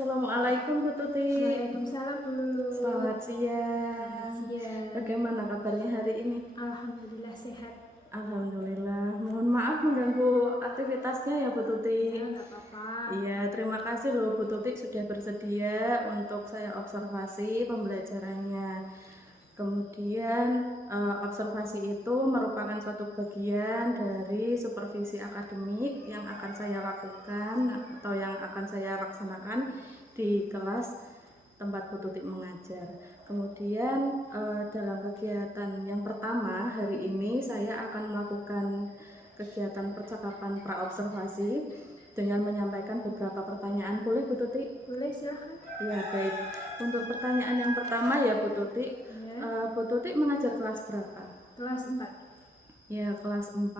Assalamualaikum Bu Tuti. Waalaikumsalam Bu. Selamat siang. Bagaimana kabarnya hari ini? Alhamdulillah sehat. Alhamdulillah. Mohon maaf mengganggu aktivitasnya ya Bu Tuti. Enggak apa-apa. Iya, terima kasih loh Bu Tuti sudah bersedia untuk saya observasi pembelajarannya. Kemudian observasi itu merupakan suatu bagian dari supervisi akademik yang akan saya lakukan atau yang akan saya laksanakan di kelas tempat Bu Tuti mengajar. Kemudian dalam kegiatan yang pertama hari ini saya akan melakukan kegiatan percakapan praobservasi dengan menyampaikan beberapa pertanyaan. Boleh Bu Tuti? Boleh, silahkan. Ya, baik. Untuk pertanyaan yang pertama ya Bu Tuti, Bu Tuti mengajar kelas berapa? Kelas 4. Ya, kelas 4.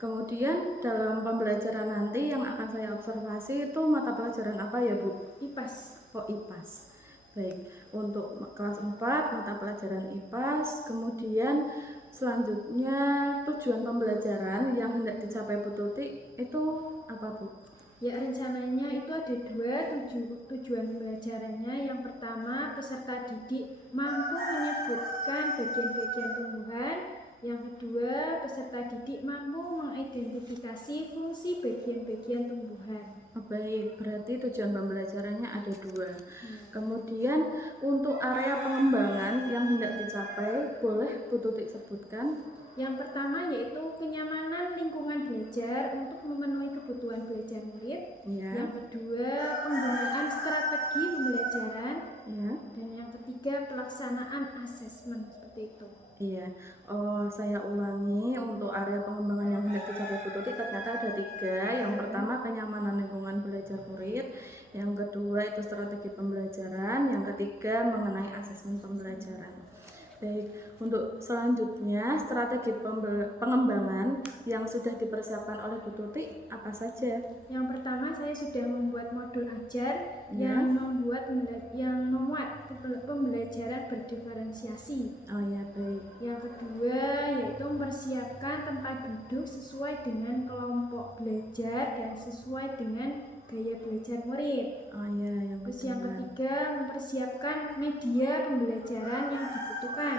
Kemudian dalam pembelajaran nanti yang akan saya observasi itu mata pelajaran apa ya Bu? IPAS. Oh, IPAS. Baik, untuk kelas 4 mata pelajaran IPAS. Kemudian selanjutnya tujuan pembelajaran yang hendak dicapai Bu Tuti itu apa Bu? Ya, rencananya itu ada dua tujuan pembelajarannya. Yang pertama, peserta didik mampu menyebutkan bagian-bagian tumbuhan. Yang kedua, peserta didik mampu mengidentifikasi fungsi bagian-bagian tumbuhan. Baik, berarti tujuan pembelajarannya ada dua. Kemudian untuk area pengembangan yang hendak dicapai, boleh Bu Tuti sebutkan? Yang pertama yaitu kenyamanan lingkungan belajar untuk memenuhi kebutuhan belajar murid. Ya. Yang kedua, penggunaan strategi pembelajaran. Ya. Dan yang ketiga, pelaksanaan asesmen, seperti itu. Iya. Oh, saya ulangi, untuk area pengembangan yang hendak dicapai Bu Tuti ternyata ada 3. Yang pertama, kenyamanan lingkungan belajar murid. Yang kedua itu strategi pembelajaran. Yang ketiga mengenai asesmen pembelajaran. Baik, untuk selanjutnya strategi pengembangan yang sudah dipersiapkan oleh Bu Tuti apa saja? Yang pertama, saya sudah membuat modul ajar yang memuat pembelajaran berdiferensiasi. Oh ya, baik. Yang kedua yaitu mempersiapkan tempat duduk sesuai dengan kelompok belajar dan sesuai dengan gaya belajar murid. Oh ya, Terus yang ketiga, mempersiapkan media pembelajaran yang dibutuhkan.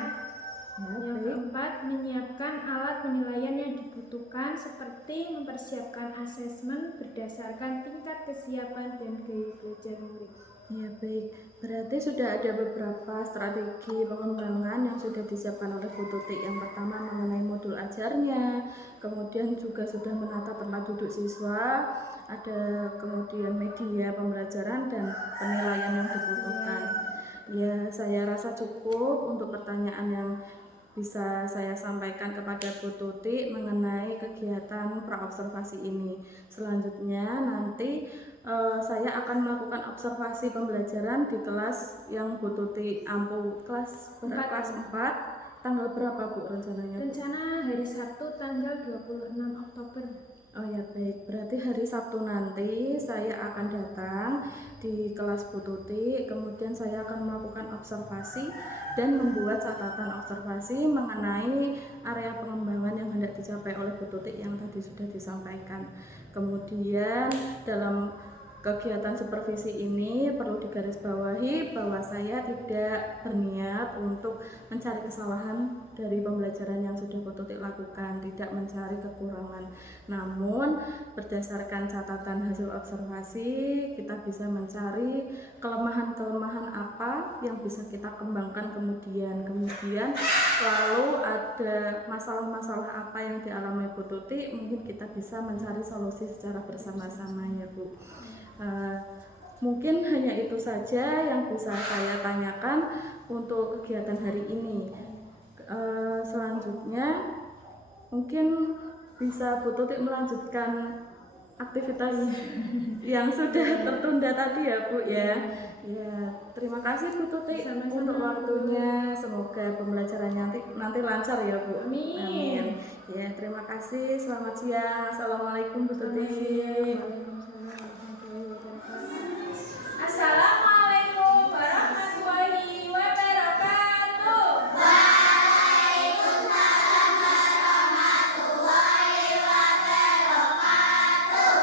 Yang keempat, menyiapkan alat penilaian yang dibutuhkan seperti mempersiapkan asesmen berdasarkan tingkat kesiapan dan gaya belajar murid. Ya, baik. Berarti sudah ada beberapa strategi pengembangan yang sudah disiapkan oleh Bu Tuti. Yang pertama mengenai modul ajarnya, kemudian juga sudah menata tempat duduk siswa, ada kemudian media pembelajaran dan penilaian yang dibutuhkan. Ya, saya rasa cukup untuk pertanyaan yang bisa saya sampaikan kepada Bu Tuti mengenai kegiatan praobservasi ini. Selanjutnya nanti saya akan melakukan observasi pembelajaran di kelas yang Bu Tuti ampu, kelas 4. Tanggal berapa Bu rencananya? Rencana hari Sabtu tanggal 26 Oktober. Oh ya, baik, berarti hari Sabtu nanti saya akan datang di kelas Bu Tuti, kemudian saya akan melakukan observasi dan membuat catatan observasi mengenai area pengembangan yang hendak dicapai oleh Bu Tuti yang tadi sudah disampaikan. Kemudian dalam kegiatan supervisi ini perlu digarisbawahi bahwa saya tidak berniat untuk mencari kesalahan dari pembelajaran yang sudah Bu Tuti lakukan, tidak mencari kekurangan. Namun berdasarkan catatan hasil observasi, kita bisa mencari kelemahan-kelemahan apa yang bisa kita kembangkan kemudian lalu ada masalah-masalah apa yang dialami Bu Tuti, mungkin kita bisa mencari solusi secara bersama-sama ya Bu. Mungkin hanya itu saja yang bisa saya tanyakan untuk kegiatan hari ini. Selanjutnya mungkin bisa Bu Tuti melanjutkan aktivitas yang sudah tertunda tadi ya Bu ya. Ya, terima kasih Bu Tuti untuk waktunya. Semoga pembelajarannya nanti lancar ya Bu. Amin. Ya, terima kasih. Selamat siang. Assalamualaikum Bu Tuti. Assalamualaikum warahmatullahi wabarakatuh. Waalaikumsalam warahmatullahi wabarakatuh.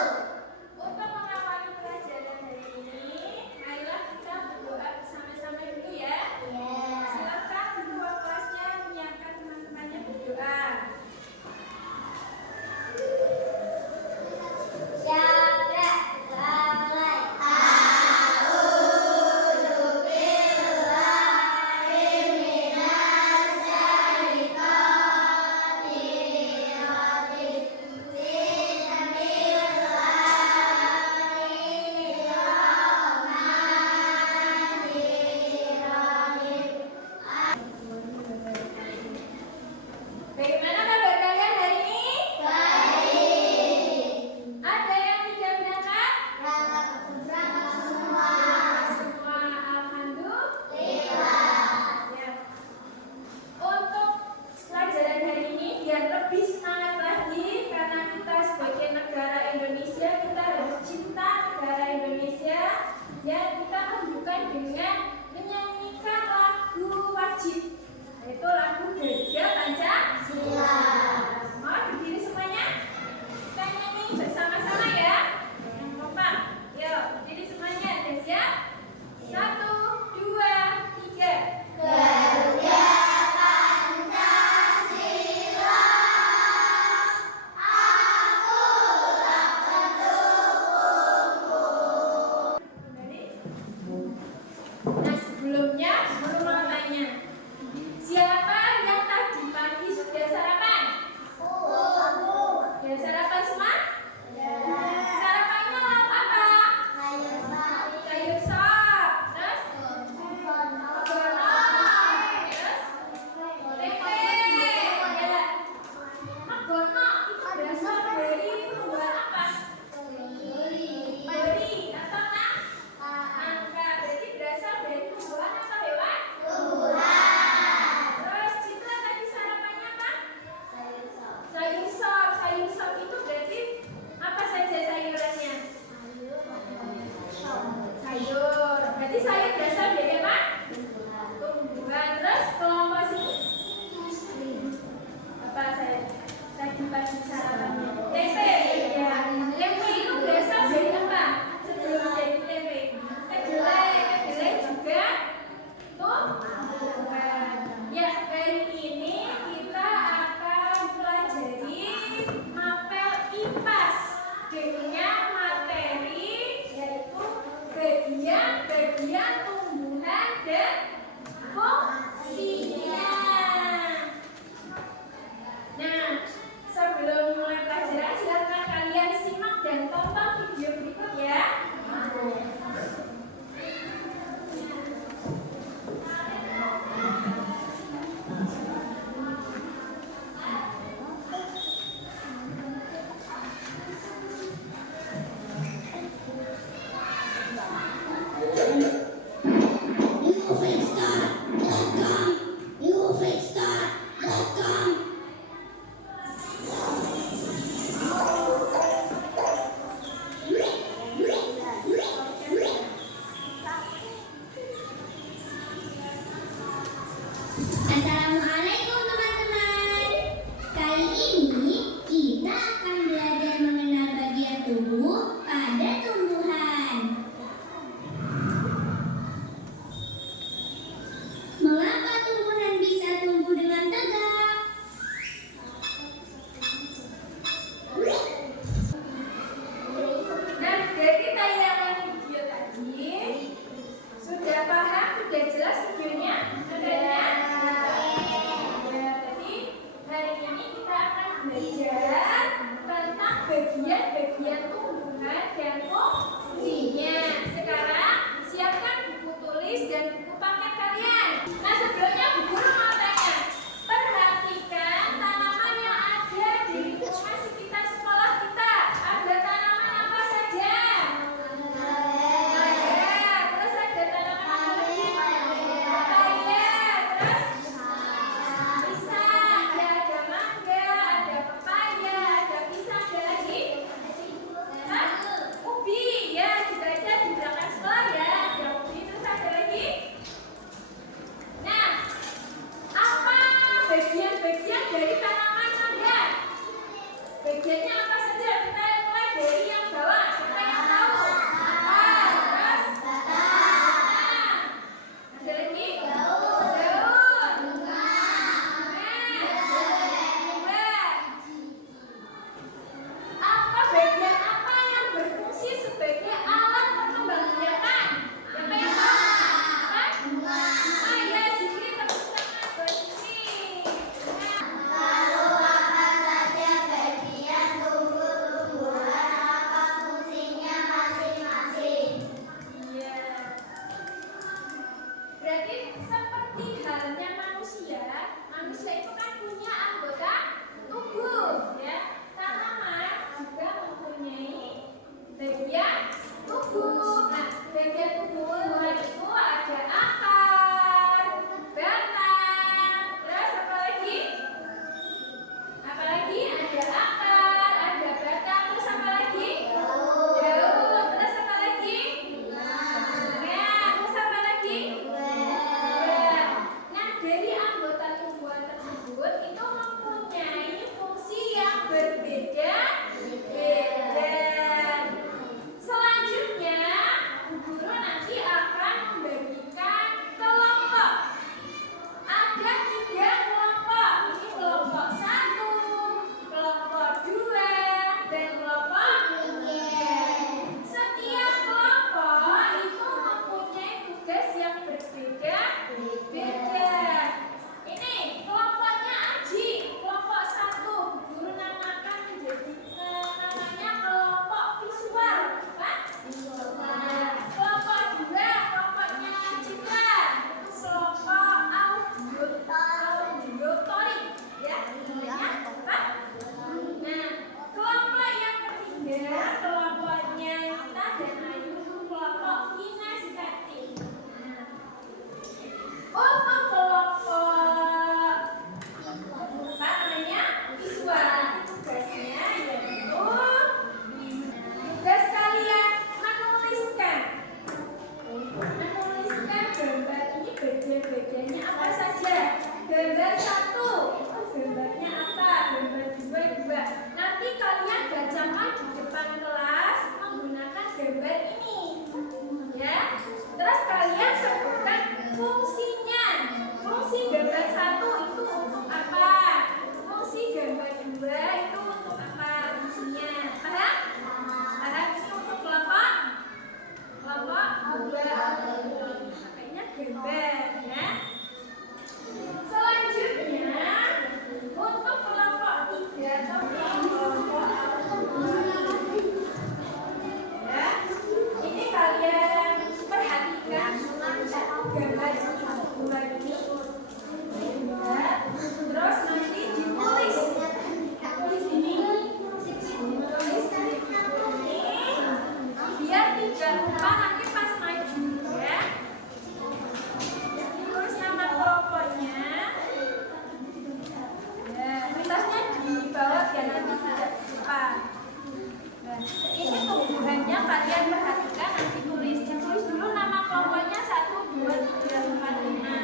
Untuk mengawali pelajaran hari ini, belajar tentang bagian-bagian tumbuhan dan fungsinya. Sekarang siapkan buku tulis dan buku paket kalian. Nah, sebelumnya Bu Guru mau tanya, perhatikan tanaman yang ada di lingkungan sekitar sekolah kita. Ada tanaman apa saja? Terus ada tanaman apa lagi? Pepaya, terus pisang, ya ada mangga, ada pepaya, ada pisang, ada lagi? Hah? Ubi, ya juga ada di belakang sekolah ya. Ada ubi, terus ada lagi? Nah, apa bagian-bagian dari tanaman mangga? Bagiannya apa saja? Kita mulai dari yang bawah. Siapa yang tahu? Terus? Ada lagi? Daun. Bunga. Apa bagian apa yang berfungsi sebagai alat perkembangan biakan? Siapa yang tahu? Hah? Ya, sini tepuk tangan buat sini. Iya. Berarti seperti halnya manusia, manusia itu kan punya anggota tubuh, ya. Tanaman juga mempunyai bagian tubuh. Nah, bagian tubuh tumbuhan itu ada akar, batang, terus apa lagi? Apa lagi? Ada akar, ada batang, terus apa lagi? Daun, terus apa lagi? Terus apa lagi? Nah, dari anggota tumbuhan tersebut itu mempunyai fungsi yang berbeda-beda. Selanjutnya, Bu Guru nanti akan membagikan kelompok. Ada 3 kelompok. Ini kelompok 1, kelompok 2, dan kelompok 3. Setiap kelompok itu mempunyai tugas yang berbeda-beda. Ini kelompoknya Aji, kelompok 1. Bu Guru namakan namanya kelompok visual. Apa? Kelompok 2, kelompoknya Citra, itu kelompok auditory, ya. Namanya apa? Nah, kelompok yang ketiga, kelompoknya Nita dan Ayu, itu kelompok kinestetik. Untuk kelompok apa namanya visual, tugasnya yaitu tugas kalian menuliskan gambar ini bagian-bagiannya apa saja. Gambar 1 itu gambarnya apa, gambar 2 juga. Nanti kalian bacakan di depan kelas menggunakan gambar ini, ya. Terus kalian sebutkan fungsinya. Fungsi gambar 1 itu untuk apa? Fungsi gambar 2 itu untuk apa fungsinya? Paham? Paham? Ini untuk kelompok 2. Pakainya gambar, ya. Selanjutnya untuk kelompok 3 atau kelompok ya, ini kalian perhatikan satu gambar dua ini, ya. Terus nanti ditulis ini, biar tidak lupa nanti pas maju, ya. Tulis nama kelompoknya, ya. Kertasnya dibawa biar nanti tidak lupa. Nah, ini tumbuhannya kalian perhatikan, nanti tulis. Tulis dulu nama kelompoknya 1, 2, 3, 4, 5,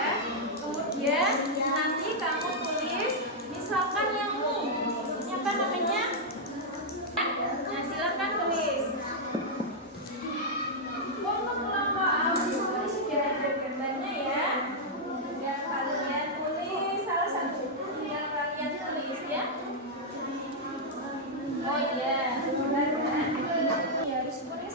ya. Kemudian nanti kamu tulis, misalkan yang ini apa namanya? Nah, silakan tulis. Untuk kelompok auditory sudah ada gambarnya, ya. Dan kalian tulis salah satu yang kalian tulis, ya. Oh iya, benar kan? Ya, harus tulis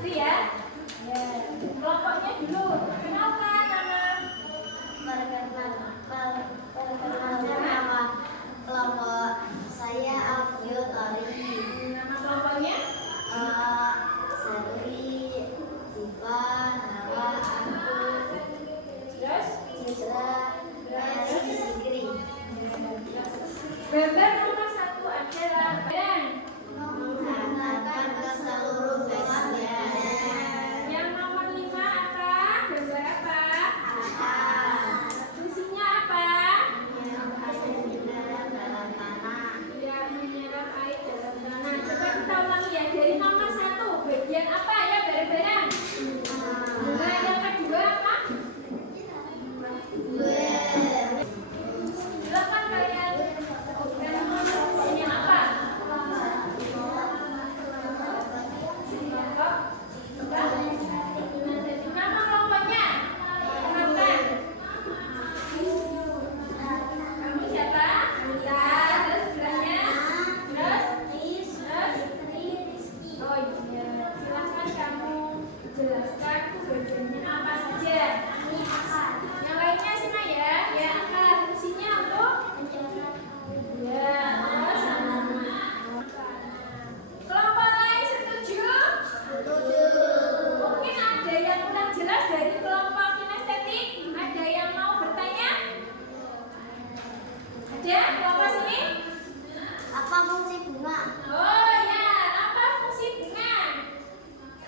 Itu ya. Ya. Kelompoknya dulu. Kenalkan nama. Perkenalkan nama kelompok saya Abdul Ari. Nama kelompoknya? Sari, Siva, Nawa, aku, Terus? Citra, Sigri. Gambar nomor 1 adalah badan. Menghantarkan ke seluruh bagian. Yang nomor 5 apa? Gambar apa? Fungsinya apa? Dalam tanah. Ya, menyerap air dalam tanah. Coba kita ulangi ya. Dari nomor 1, bagian apa ya bareng-bareng? Nah, yang kedua apa? Silakan kalian. Dan fungsinya apa? Kelompok. Nama kelompoknya? Kenalkan. Kamu siapa? Anita. Terus sebelahnya? Terus? Oh iya. Silahkan kamu jelaskan bagiannya apa saja. Yang lainnya semua ya. Ya, akar. Fungsinya untuk? Ya, terus? Kelompok lain setuju? Mungkin ada yang kurang jelas dari kelompok kinestetik. Ada yang mau bertanya? Ada? Kelompok sini? Apa fungsi bunga? Oh ya, apa fungsi bunga?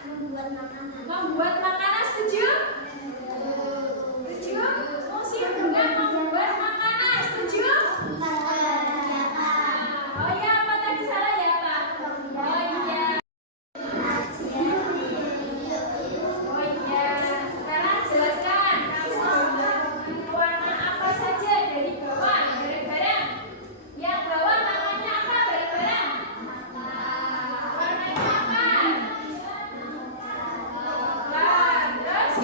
Membuat makanan. Membuat makanan, setuju? Setuju? Fungsi bunga membuat makanan, setuju? Oh ya, apa tadi salah ya Pak? Oh iya. Oh iya. Sekarang jelaskan warna apa saja dari bawah bareng-bareng. Yang bawah namanya apa bareng-bareng? Warnanya apa? Coklat. Terus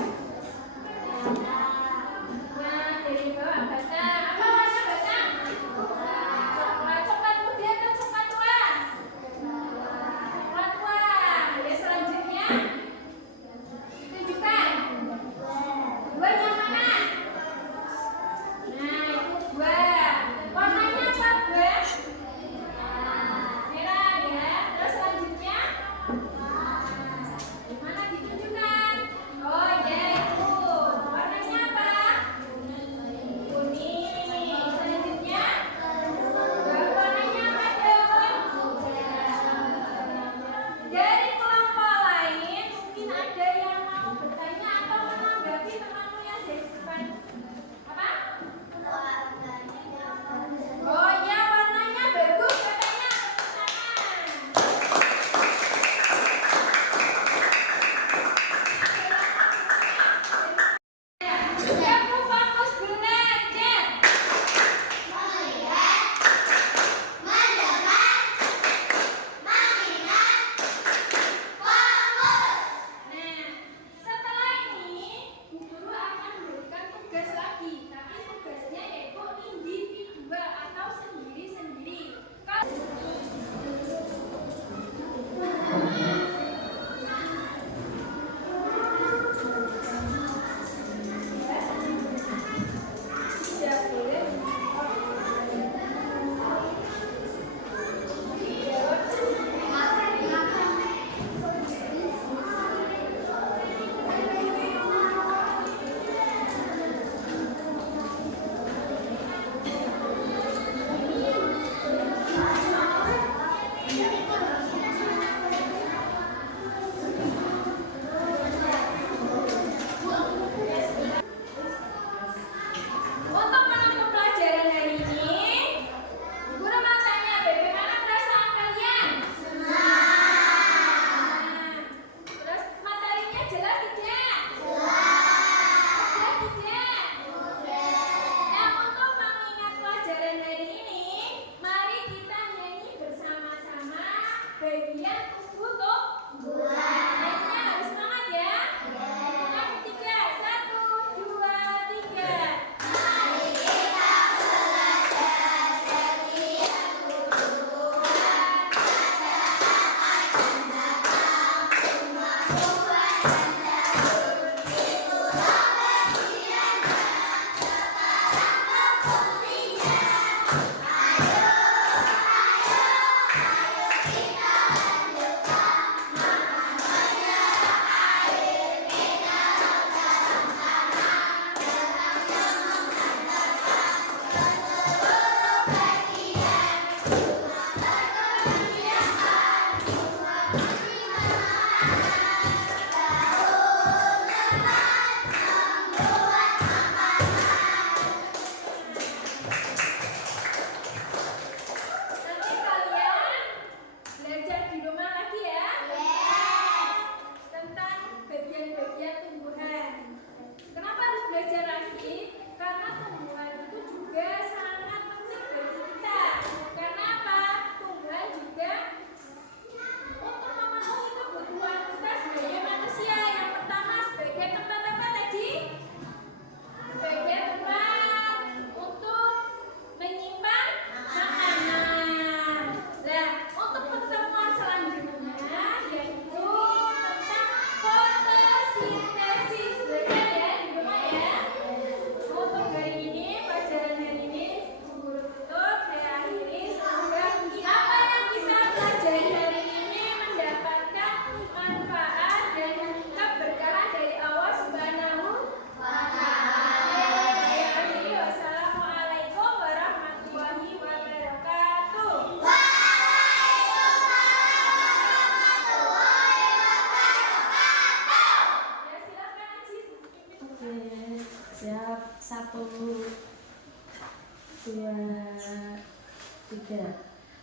1, 2, 3.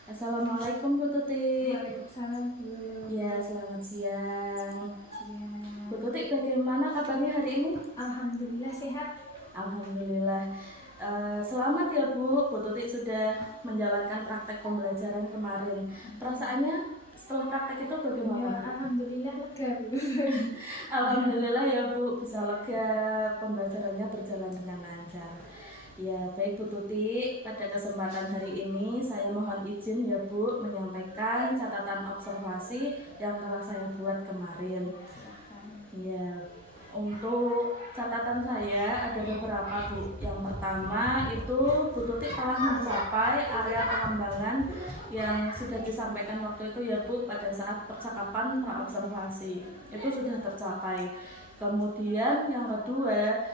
Assalamualaikum Bu Tuti. Waalaikumsalam Bu. Ya, selamat siang. Siang. Bu Tuti, bagaimana kabarnya hari ini? Alhamdulillah sehat. Alhamdulillah. Selamat ya Bu. Bu Tuti sudah menjalankan praktek pembelajaran kemarin. Perasaannya setelah praktek itu Ya, bagaimana? alhamdulillah lega Bu. Alhamdulillah ya Bu, bisa lega, pembelajarannya berjalan dengan lancar. Ya, baik Bu Tuti, pada kesempatan hari ini saya mohon izin ya Bu menyampaikan catatan observasi yang telah saya buat kemarin. Ya, untuk catatan saya ada beberapa Bu. Yang pertama itu Bu Tuti telah mencapai area pengembangan yang sudah disampaikan waktu itu ya Bu pada saat percakapan praobservasi. Itu sudah tercapai. Kemudian yang kedua,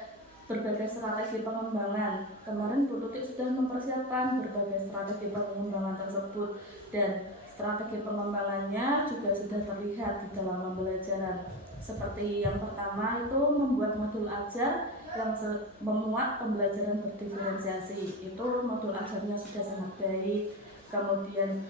berbagai strategi pengembangan. Kemarin Bu Tuti sudah mempersiapkan berbagai strategi pengembangan tersebut dan strategi pengembangannya juga sudah terlihat di dalam pembelajaran. Seperti yang pertama itu membuat modul ajar yang memuat pembelajaran berdiferensiasi. Itu modul ajarnya sudah sangat baik. Kemudian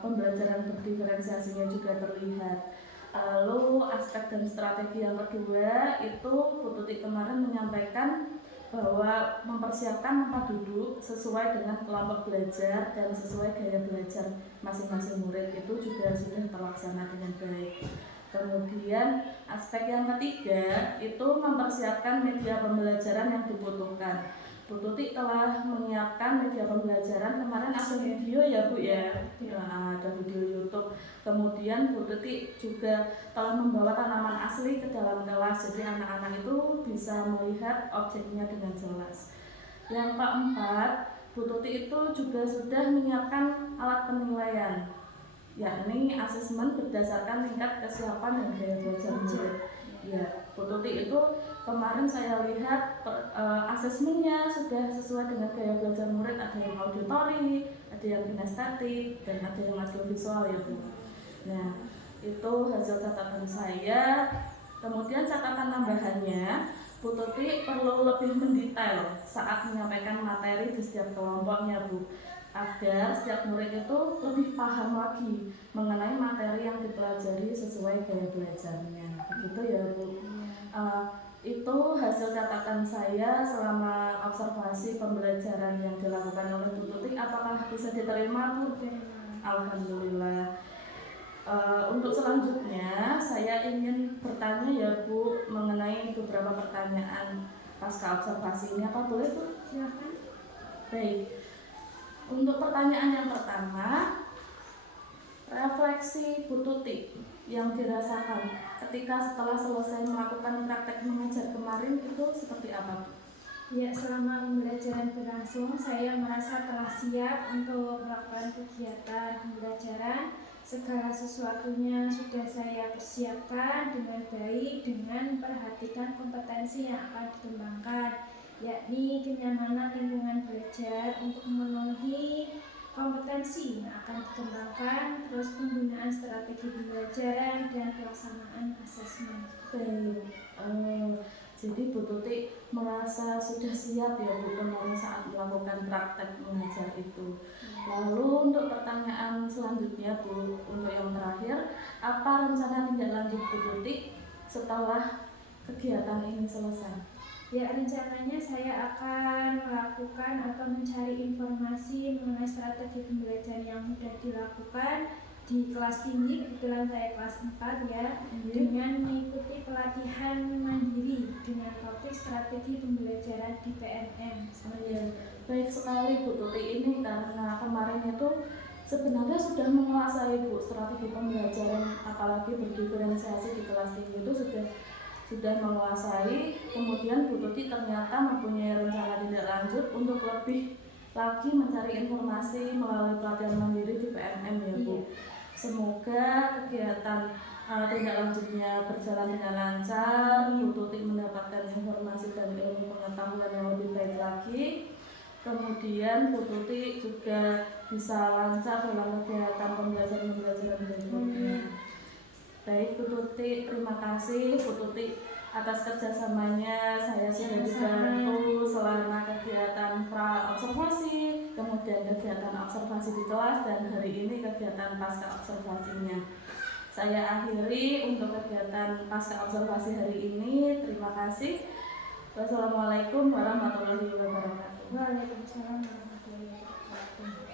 pembelajaran berdiferensiasinya juga terlihat. Lalu aspek dan strategi yang kedua itu Bu Tuti kemarin menyampaikan bahwa mempersiapkan tempat duduk sesuai dengan kelompok belajar dan sesuai gaya belajar masing-masing murid itu juga sudah terlaksana dengan baik. Kemudian aspek yang ketiga itu mempersiapkan media pembelajaran yang dibutuhkan. Bu Tuti telah menyiapkan media pembelajaran, kemarin ada video ya Bu ya, ada video YouTube. Kemudian Bu Tuti juga telah membawa tanaman asli ke dalam kelas, jadi anak-anak itu bisa melihat objeknya dengan jelas. Yang keempat, Bu Tuti itu juga sudah menyiapkan alat penilaian, yakni asesmen berdasarkan tingkat kesiapan dan gaya belajar murid. Ya, Bu Tuti itu kemarin saya lihat asesmennya sudah sesuai dengan gaya belajar murid, ada yang auditori, ada yang kinestetik, dan ada yang audiovisual ya Bu. Nah, itu hasil catatan saya. Kemudian catatan tambahannya, Bu Tuti perlu lebih mendetail saat menyampaikan materi di setiap kelompoknya Bu, agar setiap murid itu lebih paham lagi mengenai materi yang dipelajari sesuai gaya belajarnya. Begitu ya Bu. Itu hasil catatan saya selama observasi pembelajaran yang dilakukan oleh Bu Tuti. Apakah bisa diterima Bu? Alhamdulillah. Untuk selanjutnya saya ingin bertanya ya Bu mengenai beberapa pertanyaan pasca observasi ini. Apa boleh Bu? Silakan. Baik. Untuk pertanyaan yang pertama, refleksi Bu Tuti yang dirasakan ketika setelah selesai melakukan praktek mengajar kemarin itu seperti apa? Ya, selama pembelajaran berlangsung, saya merasa telah siap untuk melakukan kegiatan pembelajaran. Segala sesuatunya sudah saya persiapkan dengan baik dengan perhatikan kompetensi yang akan dikembangkan, yakni kenyamanan lingkungan belajar untuk memenuhi kompetensi yang akan dikembangkan, terus penggunaan strategi pembelajaran dan pelaksanaan asesmen. Jadi Bu Tuti merasa sudah siap ya Bu kemarin saat melakukan praktek mengajar itu. Lalu untuk pertanyaan selanjutnya Bu, untuk yang terakhir, apa rencana tindak lanjut Bu Tuti setelah kegiatan ini selesai? Ya, rencananya saya akan melakukan atau mencari informasi mengenai strategi pembelajaran yang sudah dilakukan di kelas tinggi, kebetulan saya kelas 4 ya, dengan mengikuti pelatihan mandiri dengan topik strategi pembelajaran di PNM. Ya, baik sekali Bu Tuti ini karena kemarin itu sebenarnya sudah menguasai Bu strategi pembelajaran, apalagi berdiferensiasi di kelas tinggi itu sudah menguasai. Kemudian Bu Tuti ternyata mempunyai rencana tindak lanjut untuk lebih lagi mencari informasi melalui pelatihan mandiri di PNM ya Bu. Semoga kegiatan tindak lanjutnya berjalan dengan lancar, Bu Tuti mendapatkan informasi dan ilmu pengetahuan yang lebih baik lagi. Kemudian Bu Tuti juga bisa lancar dalam kegiatan pembelajaran berikutnya. Baik Bu Tuti, terima kasih Bu Tuti atas kerjasamanya. Saya sudah dibantu selama kegiatan pra observasi, kemudian kegiatan observasi di kelas, dan hari ini kegiatan pasca observasinya. Saya akhiri untuk kegiatan pasca observasi hari ini. Terima kasih. Wassalamualaikum warahmatullahi wabarakatuh. Waalaikumsalam warahmatullahi wabarakatuh.